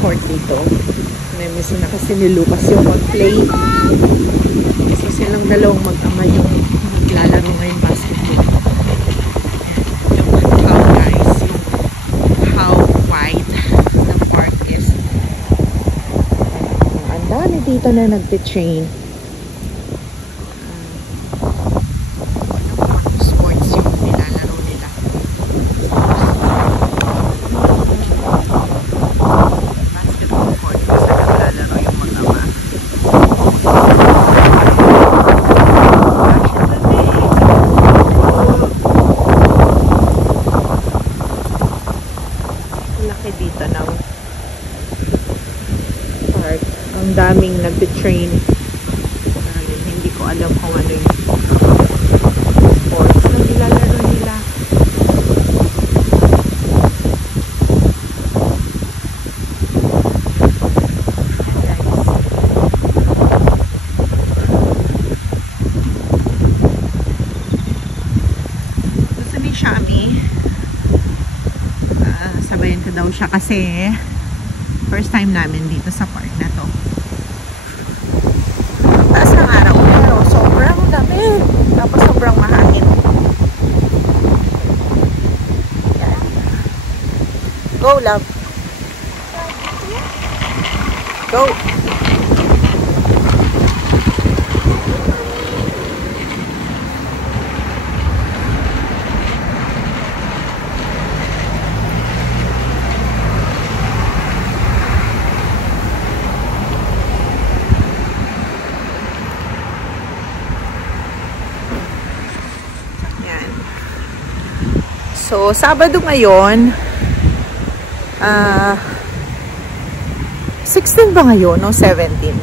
court dito. Namiss na kasi ni Lucas yung mag-play. So silang dalawang mag-ama yung maglalaro ngayong basketball. Look how guys, how wide the park is. Ang dami dito na nagte-train. Ang daming nagte-train. Hindi ko alam kung ano yung sports na nilalaro nila. Gusto ni Shami. Sabayan ko daw siya kasi first time namin dito sa park na to. Taas ng araw pero sobrang lamig. Tapos sobrang mahangin. Yan. Go, love. Go. So, Sabado ngayon, 16 ba ngayon? No, 17.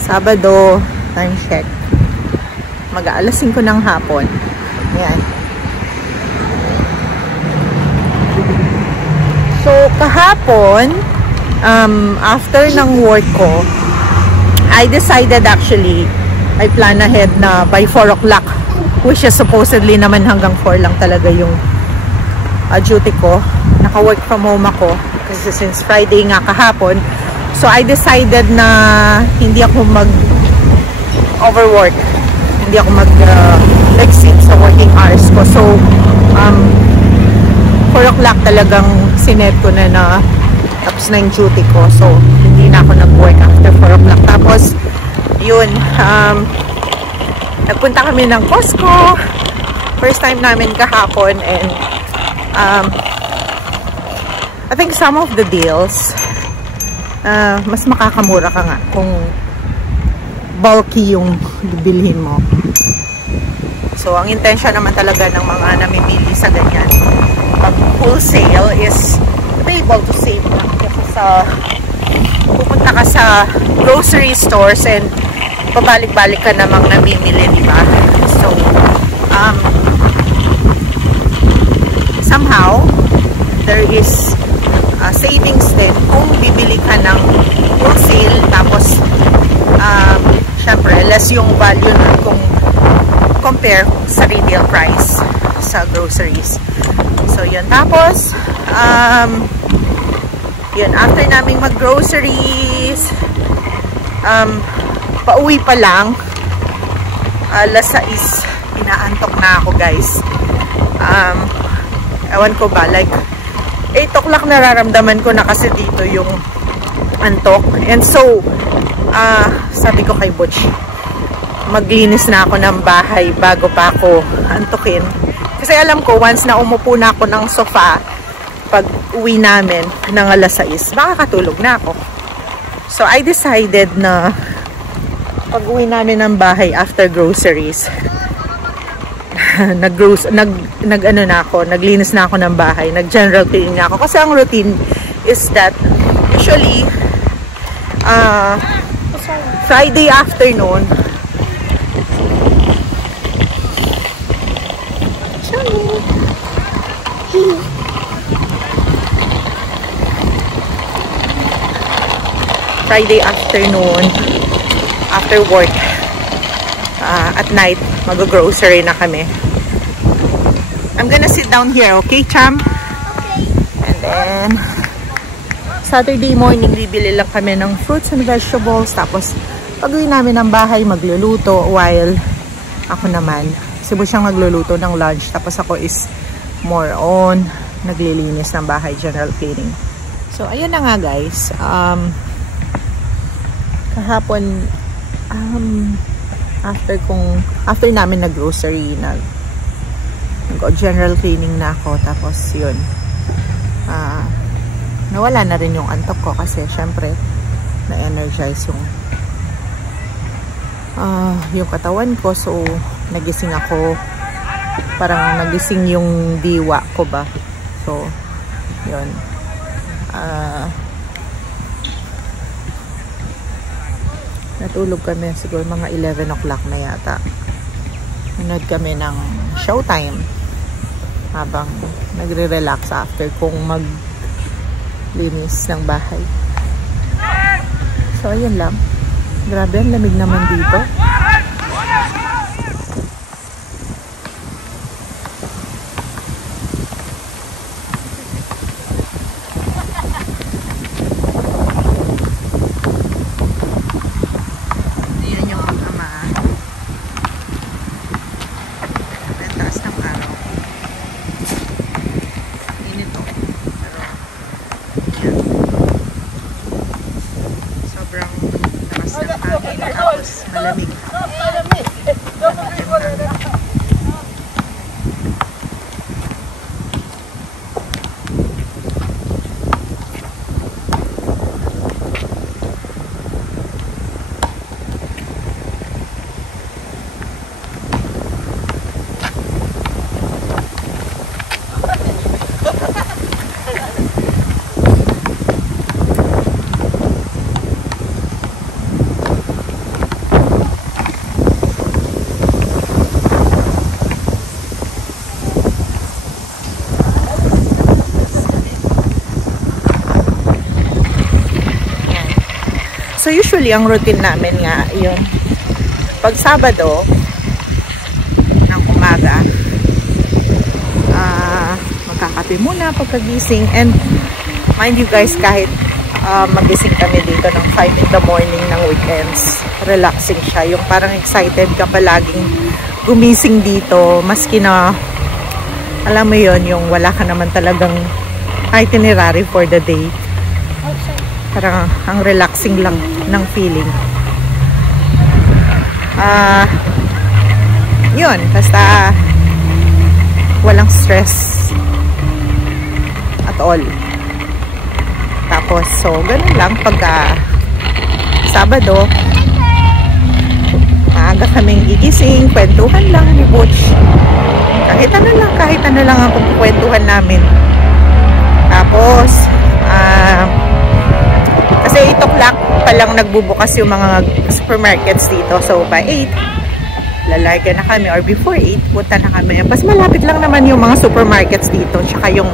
Sabado, time check. Mag-aalas 5 ng hapon. Ayan. So, kahapon, after ng work ko, I decided actually, I plan ahead na by 4 o'clock, which is supposedly naman hanggang 4 lang talaga yung duty ko. Naka-work from home ako kasi since Friday nga kahapon. So I decided na hindi ako mag-overwork. Hindi ako mag-exceed sa working hours ko. So 4 o'clock talagang sinet ko na tapos na yung duty ko. So hindi na ako nag-work after 4 o'clock. Tapos yun, nagpunta kami ng Costco. First time namin kahapon and I think some of the deals mas makakamura ka nga kung bulky yung bilhin mo. So ang intention naman talaga ng mga namimili sa ganyan pag wholesale is be able to save lang kasi sa pupunta ka sa grocery stores and pabalik-balik ka namang namimili, di ba? So, somehow, there is savings din kung bibili ka ng wholesale tapos, syempre, less yung value nun kung compare sa retail price sa groceries. So, yun. Tapos, yun, after naming mag-groceries, pauwi pa lang, alas 6, inaantok na ako guys. Ewan ko ba, like 8 o'clock nararamdaman ko na kasi dito yung antok. And so, sabi ko kay Butch, maglinis na ako ng bahay bago pa ako antukin. Kasi alam ko, once na umupo na ako ng sofa, pag uwi namin ng alas 6, makakatulog na ako. So, I decided na pag uwi namin ng bahay after groceries, naglinis na ako ng bahay, nag-general cleaning na ako. Kasi ang routine is that, usually, Friday afternoon, Friday afternoon, after work, at night, mag-grocery na kami. I'm gonna sit down here, okay, Cham? Okay. And then, Saturday morning, bibili lang kami ng fruits and vegetables. Tapos, pag-uwi namin ng bahay, magluluto. While, ako naman, si Bush siyang magluluto ng lunch. Tapos ako is more on naglilinis ng bahay, general cleaning. So, ayun na nga guys. Kahapon, after namin nag-grocery, nag-general cleaning na ako. Tapos, yun. Nawala na rin yung antok ko kasi syempre na-energize yung katawan ko. So nagising ako, parang nagising yung diwa ko ba. So yun, natulog kami siguro mga 11 o'clock na yata. Nanood kami ng Showtime habang nagre-relax after kung linis ng bahay. So, ayun lang. Grabe, ang lamig naman dito. Ayan yung mag-ama. Ang taas ng araw. Init to. Pero, sobrang lakas ng hangin, tapos malamig. So usually ang routine namin nga yun, pag Sabado ng umaga, magkakape muna pagkagising. And mind you guys, kahit magising kami dito ng 5 in the morning ng weekends, relaxing siya, yung parang excited ka palaging gumising dito, maski na alam mo yun, yung wala ka naman talagang itinerary for the day. Parang ang relaxing lang ng feeling. Yun, basta walang stress at all. Tapos, so, ganun lang pagka Sabado, maaga kaming gigising, kwentuhan lang ni Butch. Kahit ano lang ang pagkukwentuhan namin. Tapos, kasi 8 o'clock pa lang nagbubukas yung mga supermarkets dito. So, by 8, lalarga na kami. Or before 8, punta na kami. Pas malapit lang naman yung mga supermarkets dito. Tsaka yung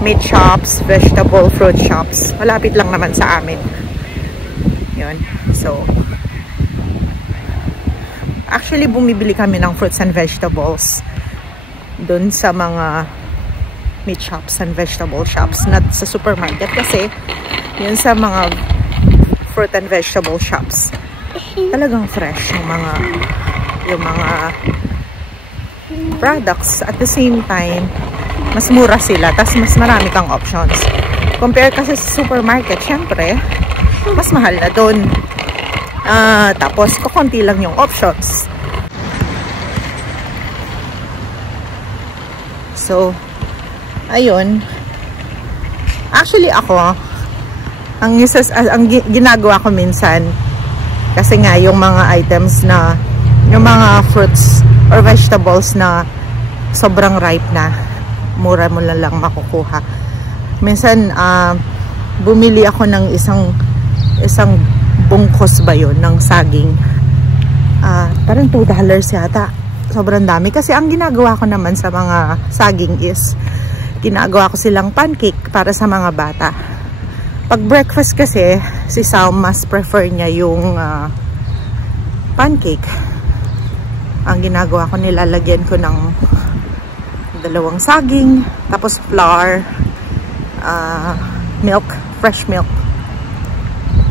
meat shops, vegetable, fruit shops. Malapit lang naman sa amin. Yun. So, actually, bumibili kami ng fruits and vegetables dun sa mga meat shops and vegetable shops, not sa supermarket, kasi yun sa mga fruit and vegetable shops talagang fresh yung mga products. At the same time, mas mura sila, tas mas marami kang options compare kasi sa supermarket. Syempre mas mahal na dun, tapos kukunti lang yung options. So ayun, actually ako, ang ginagawa ko minsan, kasi nga yung mga items na, yung mga fruits or vegetables na sobrang ripe na, mura mo lang makukuha. Minsan, bumili ako ng isang bungkos ba yun, ng saging. Parang $2 yata. Sobrang dami. Kasi ang ginagawa ko naman sa mga saging is, ginagawa ko silang pancake para sa mga bata. Pag breakfast kasi, si Sam mas prefer niya yung pancake. Ang ginagawa ko, nilalagyan ko ng 2 saging, tapos flour, milk, fresh milk,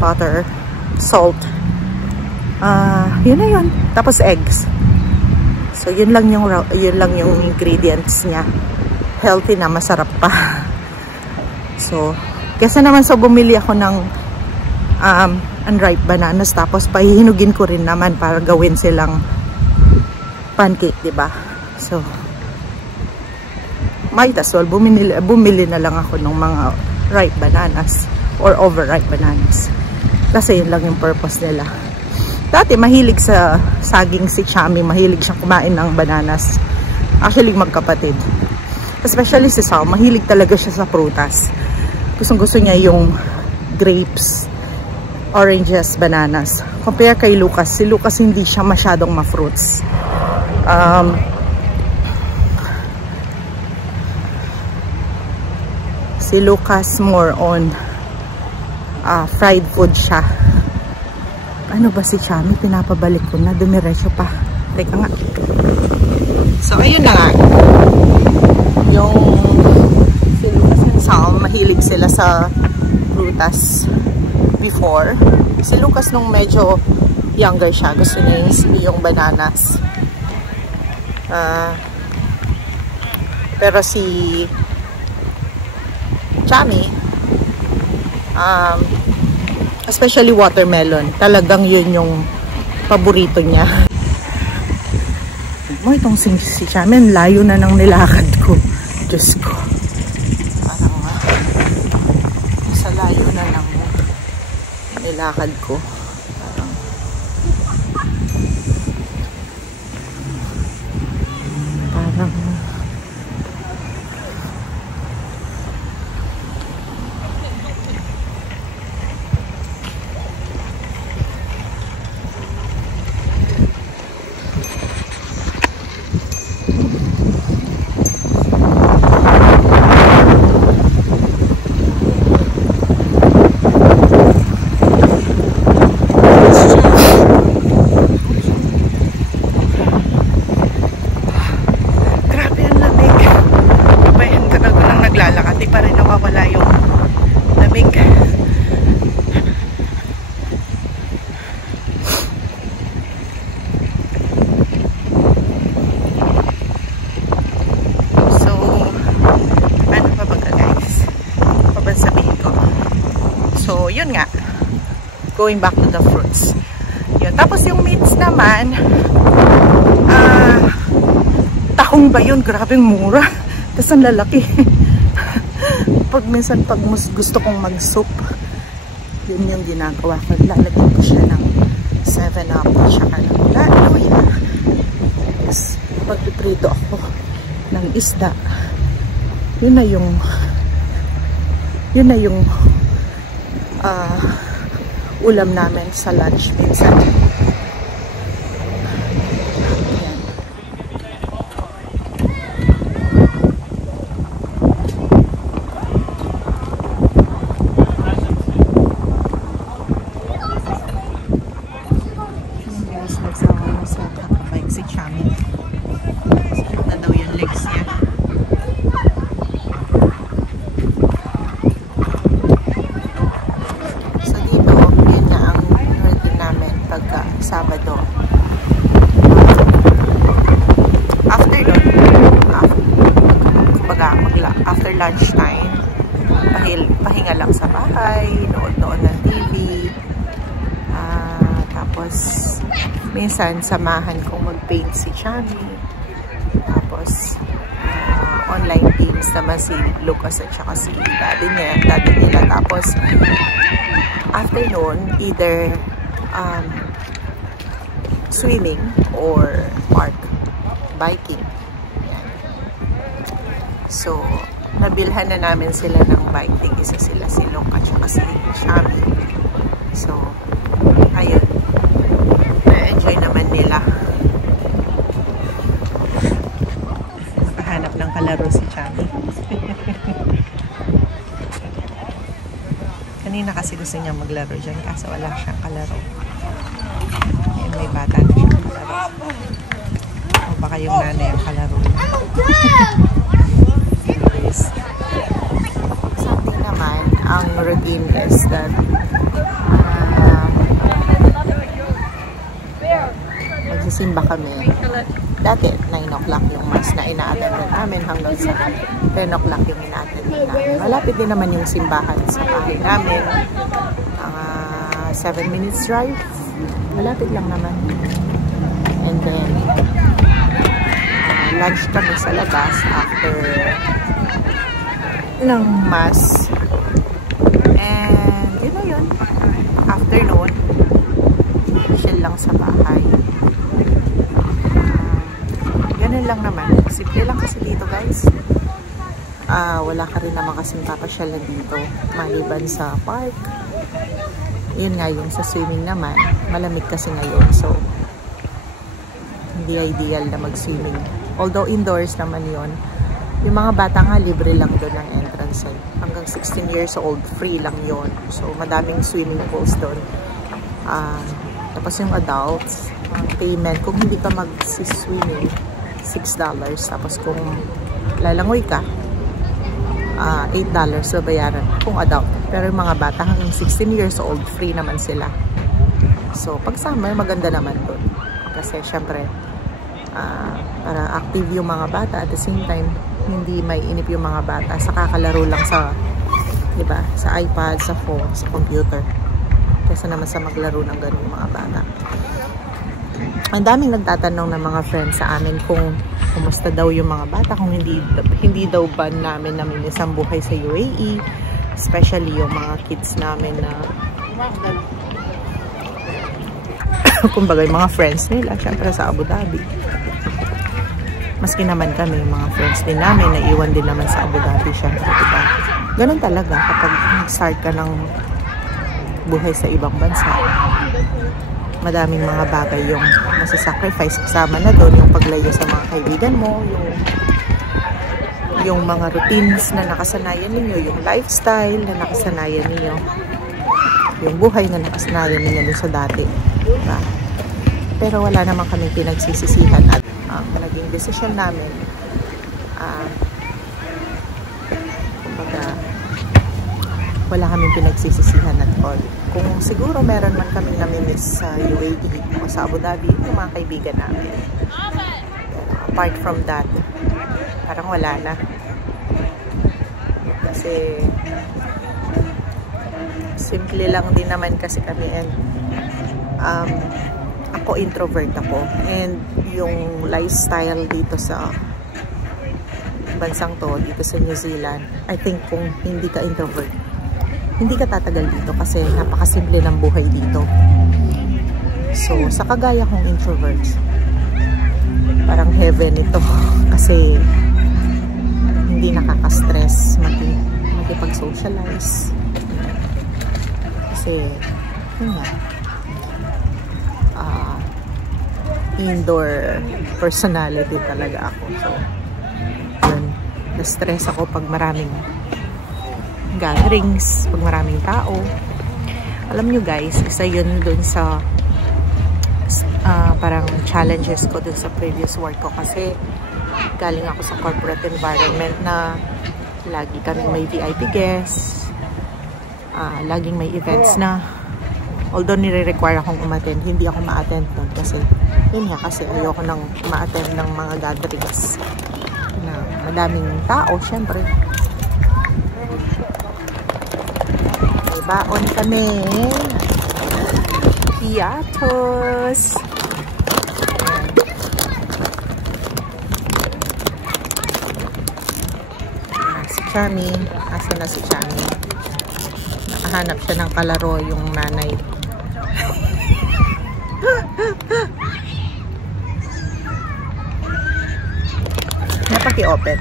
butter, salt. Yun na yun. Tapos eggs. So yun lang yung ingredients niya. Healthy na, masarap pa. So kesa naman bumili ako ng unripe bananas, tapos pahihinugin ko rin naman para gawin silang pancake, diba? So might as well bumili na lang ako ng mga ripe bananas or overripe bananas. Kasi yun lang yung purpose nila. Dati mahilig sa saging si Chami, mahilig siyang kumain ng bananas. Actually magkapatid. Especially si Sao, mahilig talaga siya sa prutas. Gustong-gusto niya yung grapes, oranges, bananas. Compare kay Lucas. Si Lucas hindi siya masyadong ma-fruits. Si Lucas more on fried food siya. Ano ba si Chami? Pinapabalik ko na. Dumiretso pa. Teka nga. So, ayun na nga. Yung si Lucas and Sal, mahilig sila sa prutas before. Si Lucas nung medyo younger siya, gusto niya yung bananas. Pero si Chami, especially watermelon, talagang yun yung paborito niya. Mo itong si Chami, layo na ng nilakad ko. Diyos ko. Parang sa layo na ng nilakad ko. Parang yun nga, going back to the fruits. Yun. Tapos yung meats naman, tahong ba yun? Grabing mura. Tapos ang lalaki. Minsan pag gusto kong mag-soup, yun yung ginagawa ko. Lalagyan ko siya ng 7-Up at saka ng luya. Yes. Pag piprito ako ng isda, yun na yung ulam namin sa lunch minsan. Guys, nagsawa na sa kakabike si Chami. Sakit na daw yung legs niya. Sabado. After lunch time, pahinga lang sa bahay, nood-nood ng TV. Tapos, minsan samahan kong mag-paint si Chami. Tapos, online games naman si Lucas at saka si daddy nila. Tapos, afternoon, either swimming or park biking. Yan. So nabilhan na namin sila ng bike. Tig-isa sila, si Luke at saka si Chami. So ayun, na-enjoy naman nila. Nakahanap ng kalaro si Chami. Kanina kasi gusto niya maglaro dyan kaso wala siyang kalaro. May bata na siya kalaro. baka yung nanay ang kalaro. Something naman, ang routine is that magsisimba kami. Dati, 9 o'clock yung mass na ina-attend namin hanggang sa 10 o'clock yung ina-attend namin. Malapit din naman yung simbahan sa bahay namin. 7 minutes drive. Malapit lang naman. And then, lunch kami sa labas after ng mass. And, yun na yun. Afternoon, chill lang sa bahay. Ganun lang naman. Simple lang kasi dito, guys. Wala ka rin naman kasing papasyalan dito. Maliban sa park. Yun nga, yung sa swimming naman. Malamig kasi ngayon. So, hindi ideal na mag-swimming. Although indoors naman yun. Yung mga bata nga, libre lang doon ang entrance. Hanggang 16 years old, free lang yun. So, madaming swimming pools doon. Tapos yung adults, payment, kung hindi ka mag-swimming, $6. Tapos kung lalangoy ka, $8 babayaran kung adult. Pero yung mga bata hanggang 16 years old, free naman sila. So, pag summer, maganda naman doon. Kasi, syempre, para active yung mga bata. At the same time, hindi may inip yung mga bata. Sa kakalaro lang sa, diba, sa iPad, sa phone, sa computer. Kesa naman sa maglaro ng ganun mga bata. Ang daming nagtatanong ng mga friends sa amin kung kumusta daw yung mga bata, kung hindi daw ba namin isang buhay sa UAE, especially yung mga kids namin na kumbaga yung mga friends nila, syempre sa Abu Dhabi. Maski naman kami, yung mga friends din namin, naiwan din naman sa Abu Dhabi, syempre, diba? Ganun talaga kapag nag-start ka ng buhay sa ibang bansa. Madaming mga bagay yung masasacrifice, kasama na doon yung paglayo sa mga kaibigan mo, yung mga routines na nakasanayan ninyo, yung lifestyle na nakasanayan ninyo, yung buhay na nakasanayan ninyo sa dati, diba? Pero wala naman kami pinagsisisihan at naging decision namin, kumbaga wala kaming pinagsisisihan at all. Kung siguro meron man kaming namimiss sa UAE o sa Abu Dhabi, yung mga kaibigan namin. Apart from that, parang wala na. Kasi simple lang din naman kasi kami, and ako introvert ako, and yung lifestyle dito sa bansang to, dito sa New Zealand, I think kung hindi ka introvert, hindi ka tatagal dito kasi napakasimple ng buhay dito. So, sa kagaya kong introvert, parang heaven ito kasi hindi nakaka-stress makipag-socialize. Kasi, yun nga, indoor personality talaga ako. So, yun, na-stress ako pag maraming gatherings, pag maraming tao. Alam nyo guys, isa yun dun sa parang challenges ko dun sa previous work ko kasi galing ako sa corporate environment na lagi kaming may VIP guests, laging may events na although nire-require akong umattend, hindi ako ma-attend nun kasi yun nga, kasi ayoko nang ma-attend ng mga gatherings na madaming tao, syempre. May baon kami. Piatos. Si Chami. Asa na si Chami? Nakahanap siya ng kalaro yung nanay. Napaki-open.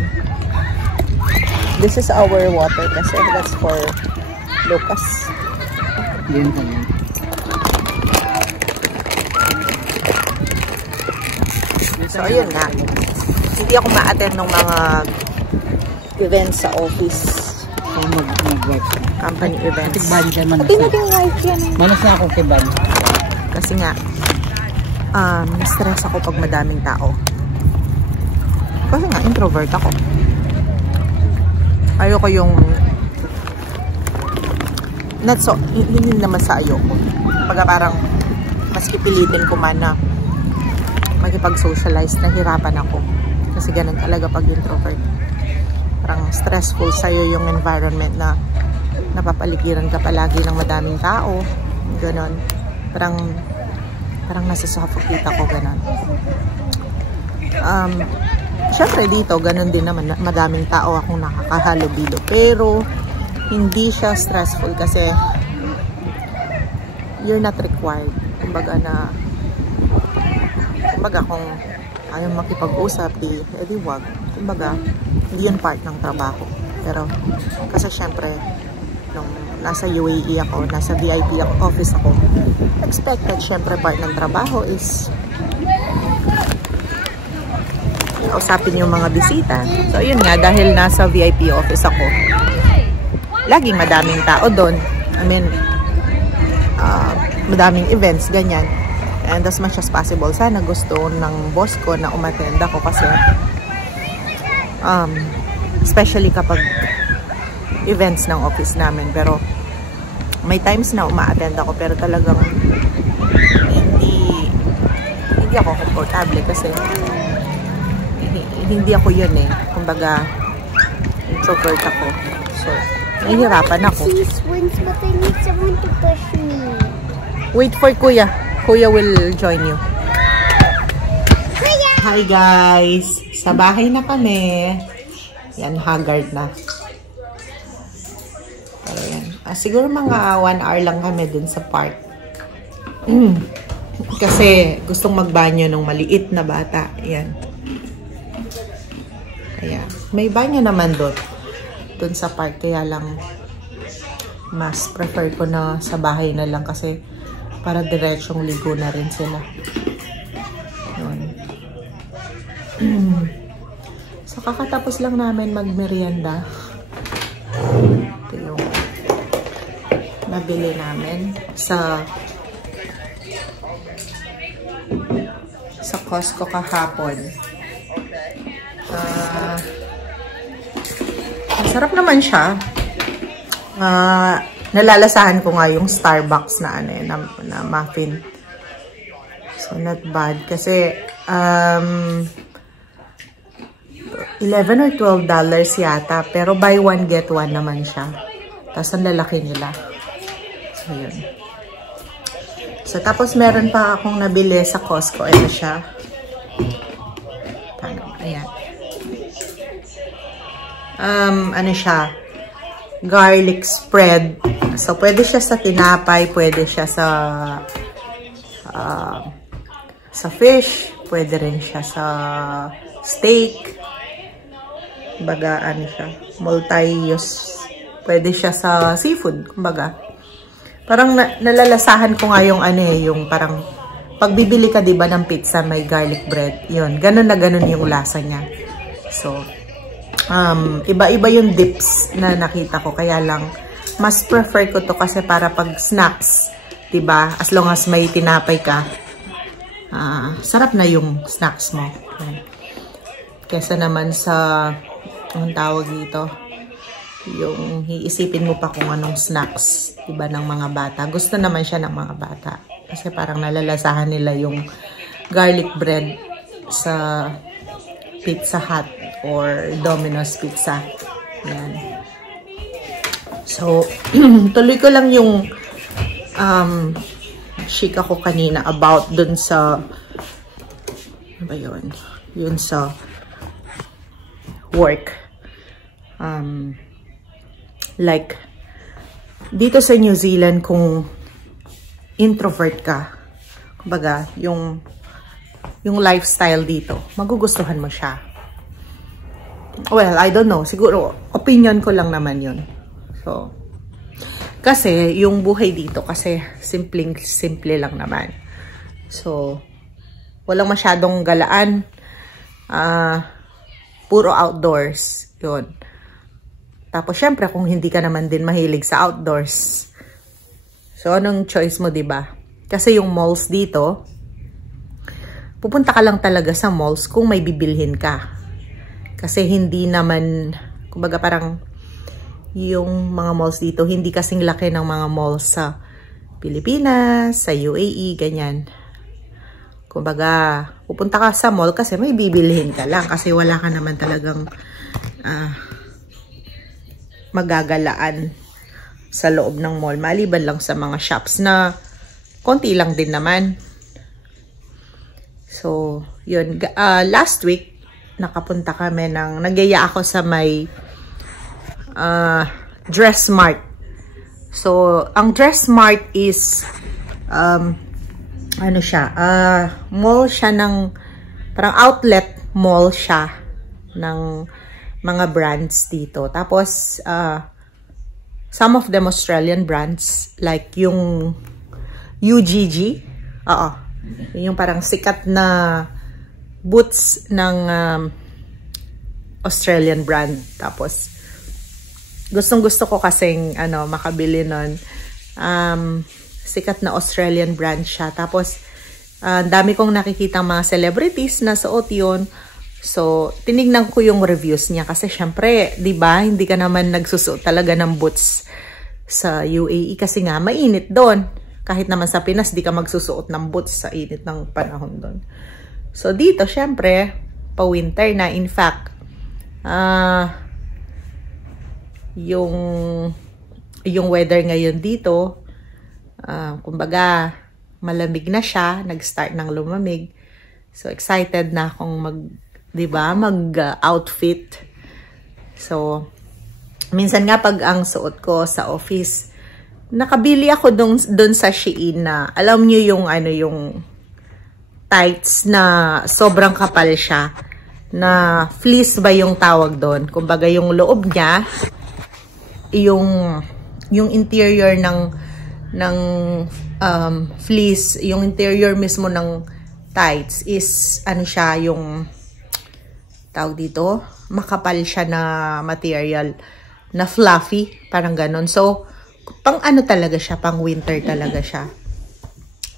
This is our water kasi that's for Lucas. Yan ka yan. So, ayun nga. Hindi ako ma-attend ng mga events sa office. So, mag-wife. Company events. Katigban dyan, manas Pati naging wife yan. Manas na akong kiban. Kasi nga, na-stress ako pag madaming tao. Kasi nga, introvert ako. Ayoko yung hindi naman sa ayoko. Pagka parang mas pipilitin ko man na makipag-socialize, nahirapan ako. Kasi ganun talaga pag introvert. Parang stressful sa'yo yung environment na napapaligiran ka palagi ng madaming tao. Ganon. Parang nasusuffocate ako, ganon. Syempre dito, ganon din naman. Madaming tao akong nakakahalubilo. Pero, hindi siya stressful kasi you're not required. Kumbaga kung ayaw makipag-usap, edi wag. Kumbaga, hindi yun part ng trabaho. Pero, kasi syempre, nung nasa UAE ako, nasa VIP office ako, expected syempre part ng trabaho is kausapin yung mga bisita. So, yun nga, dahil nasa VIP office ako, laging madaming tao doon. I mean, madaming events, ganyan. And as much as possible, sana gusto ng boss ko na umattend ako kasi especially kapag events ng office namin. Pero may times na uma-attend ako pero talagang hindi ako komportable kasi hindi ako yun eh. Kumbaga, introvert ako. So, nahihirapan ako. Swings, but I need someone to push me. Wait for Kuya. Kuya will join you. Kuya! Hi guys! Sa bahay na kami. Yan, haggard na. Ayan. Siguro mga 1 hour lang kami dun sa park. Kasi gustong magbanyo ng maliit na bata. Ayan. Ayan. May banyo naman dun sa park. Kaya lang mas prefer ko na sa bahay na lang kasi para diretsyong ligo na rin sila. Yun. So, kakatapos lang namin magmerienda. Ito yung nabili namin sa Costco kahapon. Masarap naman siya. Nalalasahan ko nga yung Starbucks na na muffin. So, not bad. Kasi, $11 or $12 yata. Pero buy one, get one naman siya. Tapos, ang lalaki nila. So, yun. So, tapos meron pa akong nabili sa Costco. Ito siya. Ayan. Ano siya? Garlic spread. So, pwede siya sa tinapay, pwede siya sa fish, pwede rin siya sa steak. Kumbaga, ano siya, multi-use. Pwede siya sa seafood, kumbaga. Parang nalalasahan ko nga yung yung parang pagbibili ka, diba, ng pizza, may garlic bread. Yun, ganun na ganun yung lasa niya. So, iba-iba yung dips na nakita ko. Kaya lang, mas prefer ko to kasi para pag snacks, diba? As long as may tinapay ka, sarap na yung snacks mo. Kesa naman sa, anong tawag dito? Yung iisipin mo pa kung anong snacks, diba, ng mga bata. Gusto naman siya ng mga bata. Kasi parang nalalasahan nila yung garlic bread sa Pizza Hut or Domino's Pizza. Yan. So, tuloy ko lang yung chika ko kanina about dun sa ano ba yun? Yun sa work. Like, dito sa New Zealand, kung introvert ka, kumbaga, yung lifestyle dito, magugustuhan mo siya. Well, I don't know. Siguro, opinion ko lang naman yun. So, kasi, yung buhay dito, kasi simple lang naman. So, walang masyadong galaan. Puro outdoors. Yun. Tapos, syempre, kung hindi ka naman din mahilig sa outdoors, so, anong choice mo, diba? Kasi yung malls dito, pupunta ka lang talaga sa malls kung may bibilhin ka. Kasi hindi naman, kumbaga parang yung mga malls dito, hindi kasing laki ng mga malls sa Pilipinas, sa UAE, ganyan. Kumbaga, pupunta ka sa mall kasi may bibilhin ka lang kasi wala ka naman talagang magagalaan sa loob ng mall. Maliban lang sa mga shops na konti lang din naman. So, yun. Last week, nakapunta kami nagyaya ako sa may Dressmart. So, ang Dressmart is ano siya, mall siya ng parang outlet mall siya ng mga brands dito. Tapos some of them Australian brands like yung UGG. Yung parang sikat na boots ng Australian brand. Tapos gustong-gusto ko kasing makabili nun. Sikat na Australian brand siya. Tapos dami kong nakikita mga celebrities na suot yun. So tinignan ko yung reviews niya kasi syempre, 'di ba, hindi ka naman nagsusuot talaga ng boots sa UAE kasi nga mainit doon. Kahit naman sa Pinas, di ka magsusuot ng boots sa init ng panahon doon. So dito syempre, pa winter na. In fact, yung weather ngayon dito, kumbaga malamig na siya, nag-start ng lumamig. So excited na akong mag-outfit. So minsan nga pag ang suot ko sa office, nakabili ako doon sa Shein na, alam niyo yung yung tights na sobrang kapal siya, na fleece ba yung tawag doon. Kumbaga yung loob niya, yung interior ng fleece, yung interior mismo ng tights is siya, yung tawag dito, makapal siya na material, na fluffy, parang ganon. So pang talaga siya, pang winter talaga siya.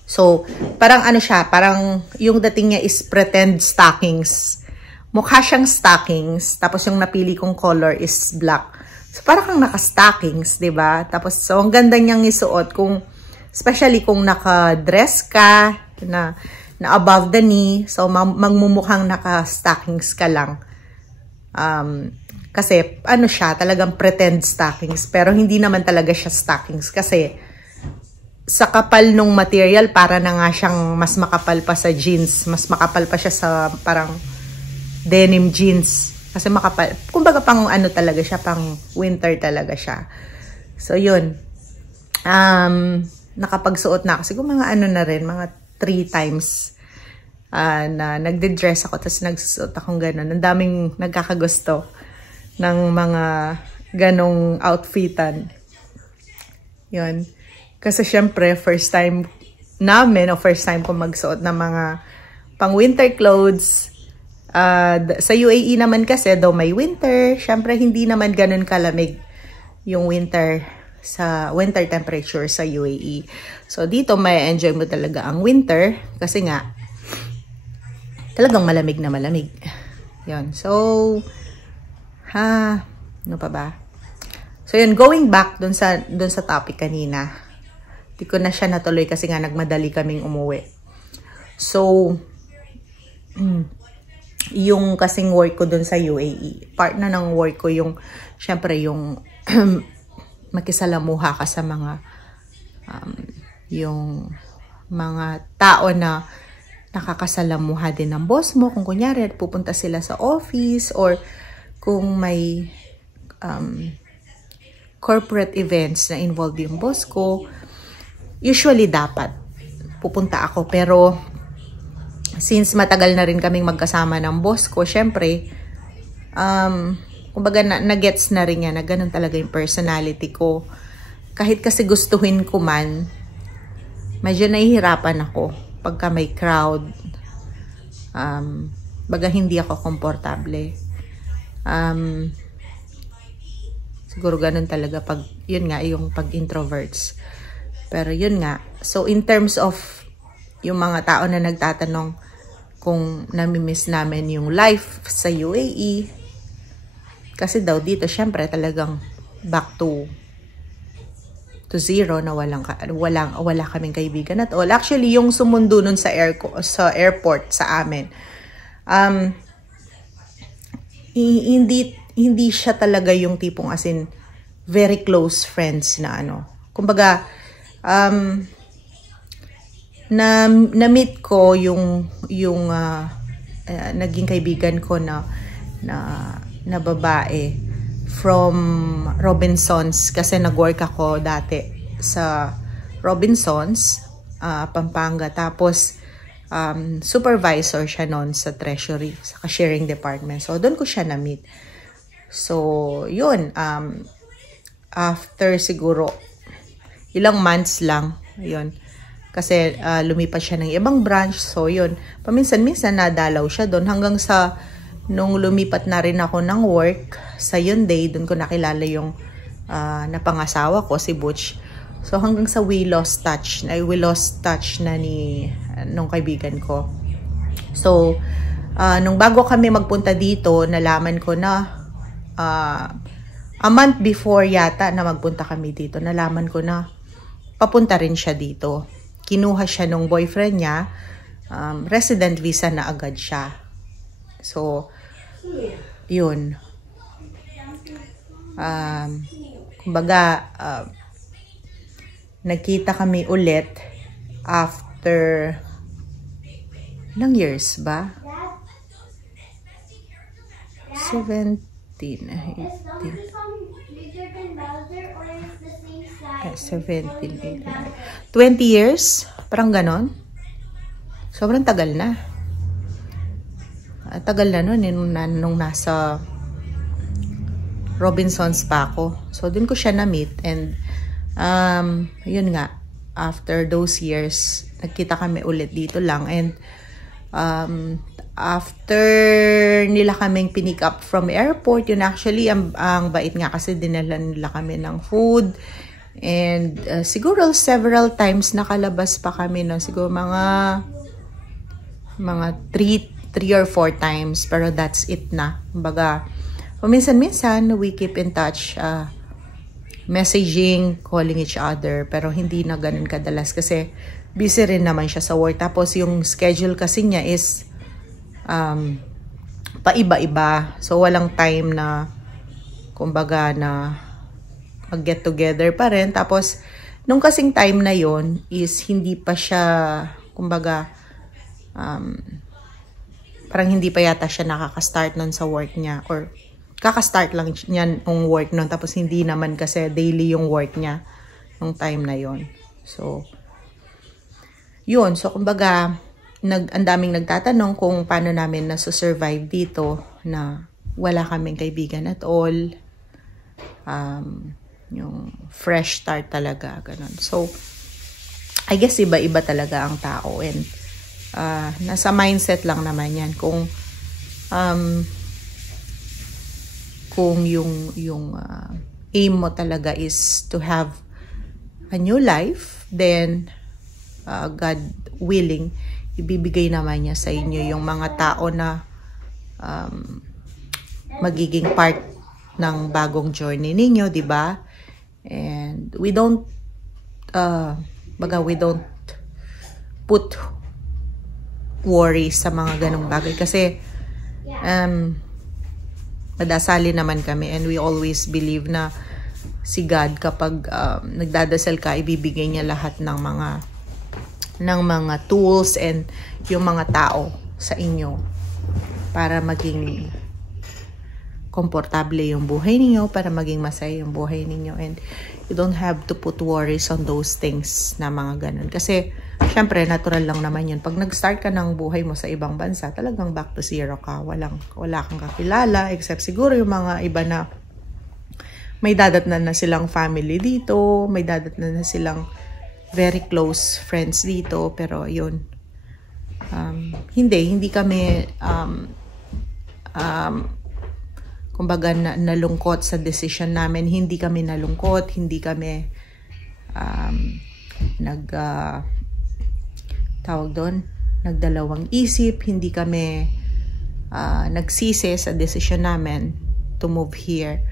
So parang siya, parang yung dating niya is pretend stockings. Mukha siyang stockings, tapos yung napili kong color is black. So parang kang naka-stockings, 'di ba? Tapos so ang ganda niyang isuot especially kung naka-dress ka na above the knee, so magmumukhang naka-stockings ka lang. Kasi siya, talagang pretend stockings, pero hindi naman talaga siya stockings kasi sa kapal nung material, para na nga siyang mas makapal pa sa jeans, mas makapal pa siya sa parang denim jeans kasi makapal. Kumbaga pang talaga siya, pang winter talaga siya. So yun, nakapagsuot na ako siguro mga na rin, mga 3 times na nagde-dress ako, tapos nagsusuot akong gano'n. Ang daming nagkakagusto ng mga ganong outfitan. Yun. Kasi syempre, first time namin, o first time ko magsuot ng mga pang winter clothes. Sa UAE naman kasi, though may winter, syempre hindi naman ganon kalamig yung winter temperature sa UAE. So dito may enjoy mo talaga ang winter kasi nga talagang malamig na malamig. Yun. So ano pa ba? So yun, going back dun sa topic kanina. Di ko na siya natuloy kasi nga nagmadali kaming umuwi. So yung kasing work ko dun sa UAE, part na ng work ko yung syempre yung makisalamuha ka sa mga yung mga tao na nakakasalamuha din ng boss mo. Kung kunyari pupunta sila sa office or kung may corporate events na involved yung boss ko, usually dapat pupunta ako. Pero since matagal na rin kaming magkasama ng boss ko, syempre kumbaga na-gets na rin niya na ganun talaga yung personality ko. Kahit kasi gustuhin ko man, medyo nahihirapan ako pagka may crowd. Baga hindi ako komportable. Siguro ganun talaga pag, yun nga, yung pag-introverts. Pero yun nga, so in terms of yung mga tao na nagtatanong kung nami-miss namin yung life sa UAE, Kasi daw dito, syempre talagang back to zero na wala kaming kaibigan at all. Actually, yung sumundo nun sa airport sa amin, hindi siya talaga yung tipong as in very close friends na ano. Kumbaga, na-meet ko yung naging kaibigan ko na babae from Robinsons, kasi nag-work ako dati sa Robinsons, Pampanga. Tapos supervisor siya noon sa treasury, sa cashiering department. So doon ko siya na-meet. So yun, after siguro ilang months lang, yun, kasi lumipat siya ng ibang branch. So yun, paminsan-minsan nadalaw siya doon hanggang sa nung lumipat na rin ako ng work sa Hyundai. Doon ko nakilala yung napangasawa ko, si Butch. So hanggang sa we lost touch na nung kaibigan ko. So nung bago kami magpunta dito, nalaman ko na a month before yata na magpunta kami dito, nalaman ko na papunta rin siya dito. Kinuha siya nung boyfriend niya, resident visa na agad siya. So, yun. Kumbaga, nagkita kami ulit after ilang years ba? 17, 18. 17, 18. 20 years? Parang ganon. Sobrang tagal na. Tagal na nun, nung nasa Robinsons pa ako. So, dun ko siya na-meet. And, yun nga, after those years, nagkita kami ulit dito lang. And, after nila kaming pinick up from airport, yun actually, ang bait nga kasi dinala nila kami ng food. And, siguro several times nakalabas pa kami, no? Siguro mga 3 or 4 times, pero that's it na. Kumbaga, minsan-minsan, we keep in touch, messaging, calling each other, pero hindi na ganun kadalas kasi busy rin naman siya sa work. Tapos yung schedule kasi niya is paiba-iba. So, walang time na, kumbaga, na mag-get together pa rin. Tapos, nung kasing time na yon is hindi pa siya, kumbaga, parang hindi pa yata siya nakaka-start nun sa work niya, or kaka-start lang niya ng work nun, tapos hindi naman kasi daily yung work niya nung time na yon. So, yun. So, kumbaga, ang daming nagtatanong kung paano namin nasusurvive dito na wala kaming kaibigan at all. Yung fresh start talaga, ganun. So, I guess iba-iba talaga ang tao, and nasa mindset lang naman yan. Kung yung aim mo talaga is to have a new life, then God willing, ibibigay naman niya sa inyo yung mga tao na magiging part ng bagong journey ninyo, di ba? And we don't put worry sa mga ganong bagay kasi madasali naman kami, and we always believe na si God, kapag nagdadasal ka, ibibigay niya lahat ng mga tools and yung mga tao sa inyo para maging komportable yung buhay ninyo, para maging masaya yung buhay ninyo, and you don't have to put worries on those things na mga ganun. Kasi syempre, natural lang naman yun. Pag nag-start ka ng buhay mo sa ibang bansa, talagang back to zero ka. Wala kang kakilala, except siguro yung mga iba na may dadatnan na silang family dito, may dadatnan na silang very close friends dito. Pero yun, hindi kami kumbaga nalungkot sa decision namin. Hindi kami nalungkot, hindi kami nagdalawang isip, hindi kami nagsisi sa decision namin to move here.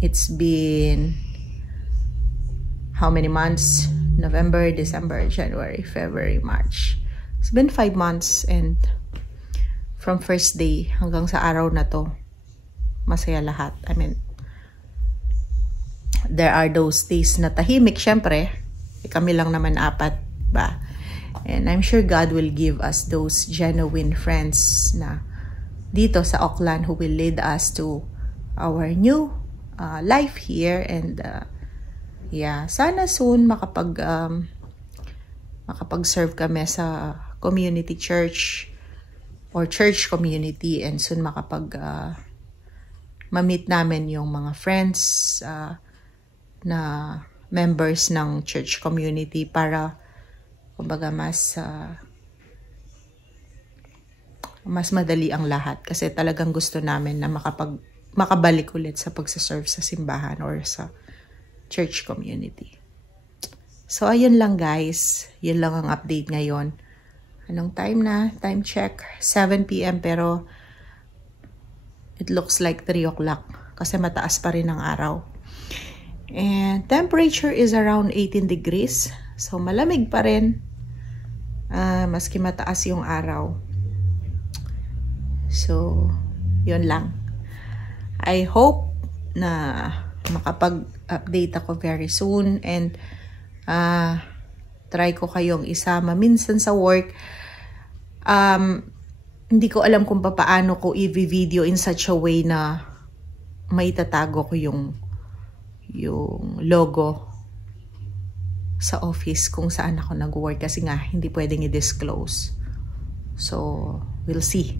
It's been how many months? November, December, January, February, March. It's been 5 months, and from first day hanggang sa araw na to, masaya lahat. I mean, there are those days na tahimik, syempre. Kami lang naman 4 ba? And I'm sure God will give us those genuine friends na dito sa Auckland who will lead us to our new life here. And yeah, sana soon makapag-serve kami sa community church or church community, and soon ma-meet namin yung mga friends na members ng church community para kumbaga mas madali ang lahat, kasi talagang gusto namin na makabalik ulit sa pagsaserve sa simbahan or sa church community. So ayun lang guys, yun lang ang update ngayon. Anong time na? Time check, 7 PM, pero it looks like 3 o'clock kasi mataas pa rin ang araw. And temperature is around 18 degrees. So malamig pa rin maski mataas yung araw. So yun lang. I hope na makapag-update ako very soon, and try ko kayong isama minsan sa work. Hindi ko alam kung paano ko i-video in such a way na may tatago ko yung logo sa office kung saan ako nag-work, kasi nga hindi pwedeng i-disclose. So we'll see.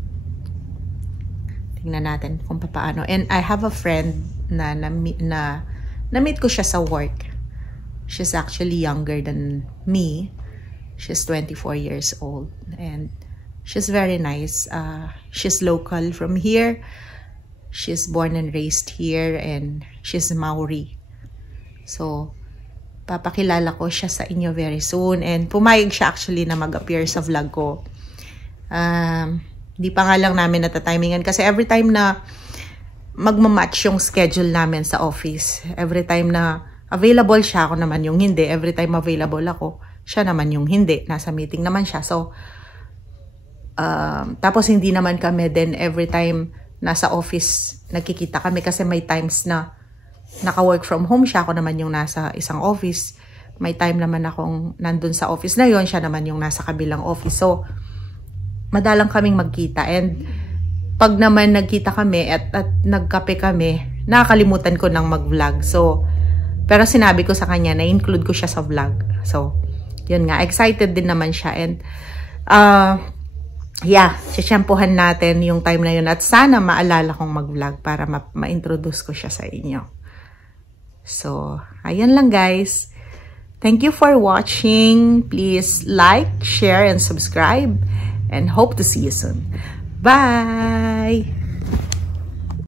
Tingnan natin kung paano. And I have a friend na na-meet ko siya sa work. She's actually younger than me. She's 24 years old. And she's very nice. She's local from here. She's born and raised here. And she's Maori. So, papakilala ko siya sa inyo very soon. And pumayag siya actually na mag-appear sa vlog ko. Di pa nga lang namin natatimingan kasi every time na magmamatch yung schedule namin sa office, every time na available siya, ako naman yung hindi. Every time available ako, siya naman yung hindi. Nasa meeting naman siya. So, tapos hindi naman kami din every time nasa office nagkikita kami, kasi may times na naka-work from home siya, ako naman yung nasa isang office. May time naman akong nandun sa office na yon, siya naman yung nasa kabilang office. So, madalang kaming magkita, and pag naman nagkita kami at nagkape kami, nakakalimutan ko ng mag-vlog. So, pero sinabi ko sa kanya na include ko siya sa vlog. So, yun nga, excited din naman siya. And, yeah, siyempuhan natin yung time na yun. At sana maalala kong mag-vlog para ma-introduce ko siya sa inyo. So, ayan lang guys. Thank you for watching. Please like, share, and subscribe. And hope to see you soon. Bye!